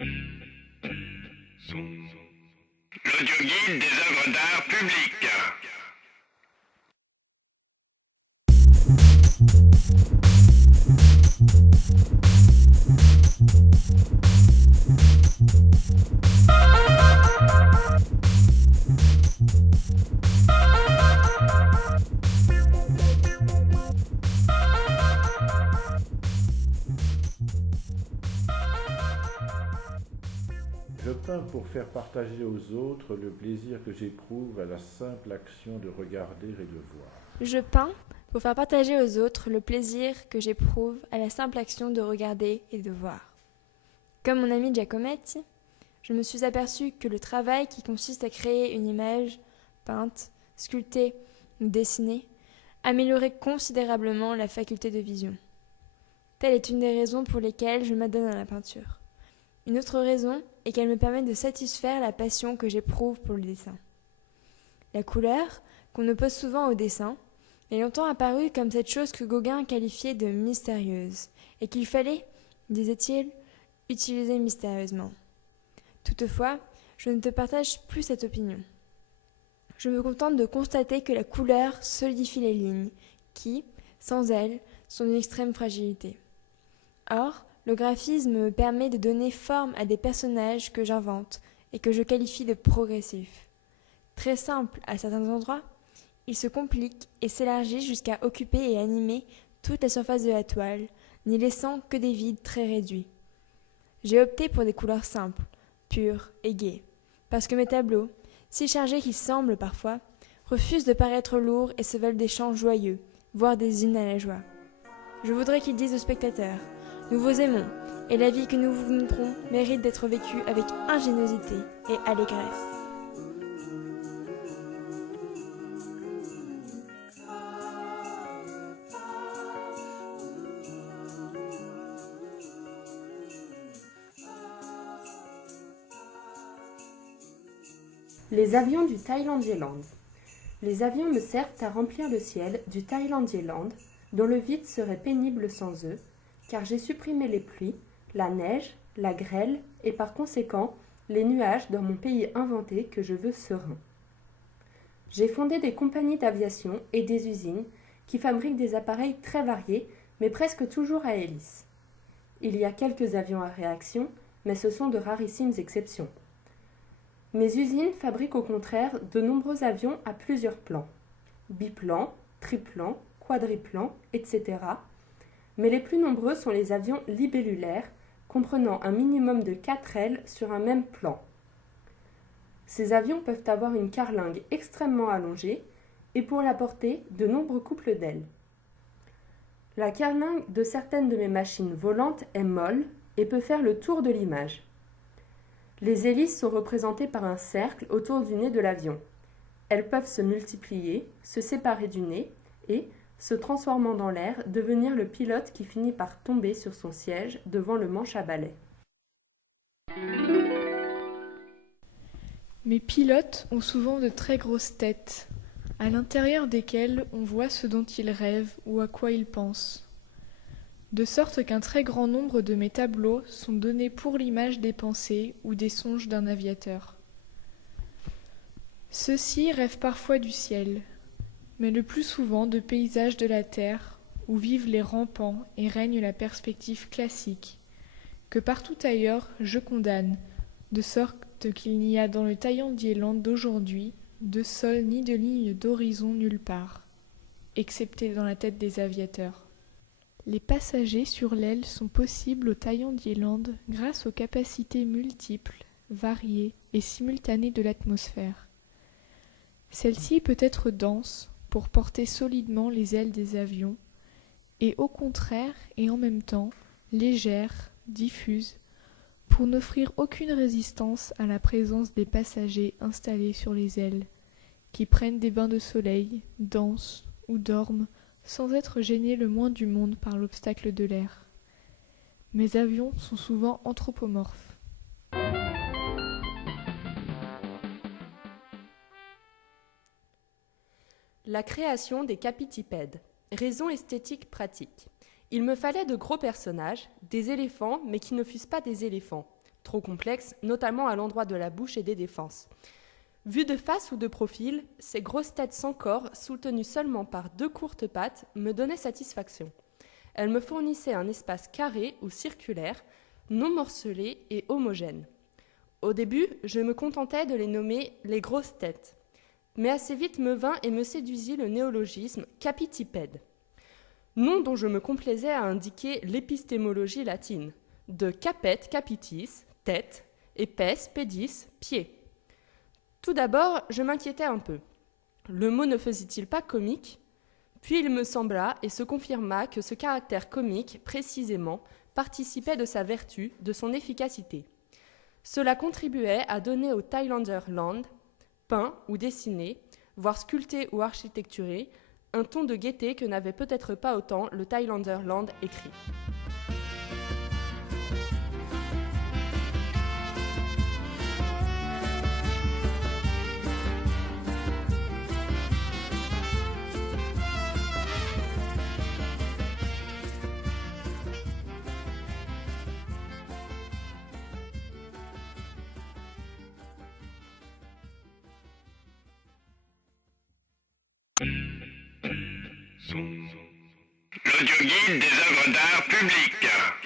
L'audioguide des œuvres d'art publiques. Je peins pour faire partager aux autres le plaisir que j'éprouve à la simple action de regarder et de voir. Je peins pour faire partager aux autres le plaisir que j'éprouve à la simple action de regarder et de voir. Comme mon ami Giacometti, je me suis aperçu que le travail qui consiste à créer une image, peinte, sculptée ou dessinée, améliorait considérablement la faculté de vision. Telle est une des raisons pour lesquelles je m'adonne à la peinture. Une autre raison est qu'elle me permet de satisfaire la passion que j'éprouve pour le dessin. La couleur, qu'on oppose souvent au dessin, est longtemps apparue comme cette chose que Gauguin qualifiait de mystérieuse, et qu'il fallait, disait-il, utiliser mystérieusement. Toutefois, je ne te partage plus cette opinion. Je me contente de constater que la couleur solidifie les lignes, qui, sans elle, sont d'une extrême fragilité. Or, le graphisme me permet de donner forme à des personnages que j'invente et que je qualifie de progressifs. Très simple à certains endroits, il se complique et s'élargit jusqu'à occuper et animer toute la surface de la toile, n'y laissant que des vides très réduits. J'ai opté pour des couleurs simples, pures et gaies, parce que mes tableaux, si chargés qu'ils semblent parfois, refusent de paraître lourds et se veulent des chants joyeux, voire des hymnes à la joie. Je voudrais qu'ils disent aux spectateurs: nous vous aimons, et la vie que nous vous montrons mérite d'être vécue avec ingéniosité et allégresse. Les avions du Thaïlandieland. Les avions me servent à remplir le ciel du Thaïlandieland, dont le vide serait pénible sans eux, car j'ai supprimé les pluies, la neige, la grêle et par conséquent les nuages dans mon pays inventé que je veux serein. J'ai fondé des compagnies d'aviation et des usines qui fabriquent des appareils très variés, mais presque toujours à hélice. Il y a quelques avions à réaction, mais ce sont de rarissimes exceptions. Mes usines fabriquent au contraire de nombreux avions à plusieurs plans, biplans, triplans, quadriplans, etc. Mais les plus nombreux sont les avions libellulaires, comprenant un minimum de 4 ailes sur un même plan. Ces avions peuvent avoir une carlingue extrêmement allongée et pour la porter, de nombreux couples d'ailes. La carlingue de certaines de mes machines volantes est molle et peut faire le tour de l'image. Les hélices sont représentées par un cercle autour du nez de l'avion. Elles peuvent se multiplier, se séparer du nez et, se transformant dans l'air, devenir le pilote qui finit par tomber sur son siège devant le manche à balai. Mes pilotes ont souvent de très grosses têtes, à l'intérieur desquelles on voit ce dont ils rêvent ou à quoi ils pensent. De sorte qu'un très grand nombre de mes tableaux sont donnés pour l'image des pensées ou des songes d'un aviateur. Ceux-ci rêvent parfois du ciel, mais le plus souvent de paysages de la terre où vivent les rampants et règne la perspective classique, que partout ailleurs je condamne, de sorte qu'il n'y a dans le Thaïlandieland d'aujourd'hui de sol ni de ligne d'horizon nulle part, excepté dans la tête des aviateurs. Les passagers sur l'aile sont possibles au Thaïlandieland grâce aux capacités multiples, variées et simultanées de l'atmosphère. Celle-ci peut être dense pour porter solidement les ailes des avions, et au contraire et en même temps légère, diffuse, pour n'offrir aucune résistance à la présence des passagers installés sur les ailes, qui prennent des bains de soleil, dansent ou dorment, sans être gênés le moins du monde par l'obstacle de l'air. Mes avions sont souvent anthropomorphes. La création des capitipèdes. Raison esthétique pratique. Il me fallait de gros personnages, des éléphants, mais qui ne fussent pas des éléphants, trop complexes, notamment à l'endroit de la bouche et des défenses. Vues de face ou de profil, ces grosses têtes sans corps, soutenues seulement par 2 courtes pattes, me donnaient satisfaction. Elles me fournissaient un espace carré ou circulaire, non morcelé et homogène. Au début, je me contentais de les nommer les grosses têtes. Mais assez vite me vint et me séduisit le néologisme capitipède, nom dont je me complaisais à indiquer l'épistémologie latine, de capet capitis, tête, et pes pedis, pied. Tout d'abord, je m'inquiétais un peu. Le mot ne faisait-il pas comique ? Puis il me sembla et se confirma que ce caractère comique, précisément, participait de sa vertu, de son efficacité. Cela contribuait à donner au Thailander Land, peint ou dessiné, voire sculpté ou architecturé, un ton de gaieté que n'avait peut-être pas autant le Thailander Land écrit. L'audioguide des œuvres d'art publiques.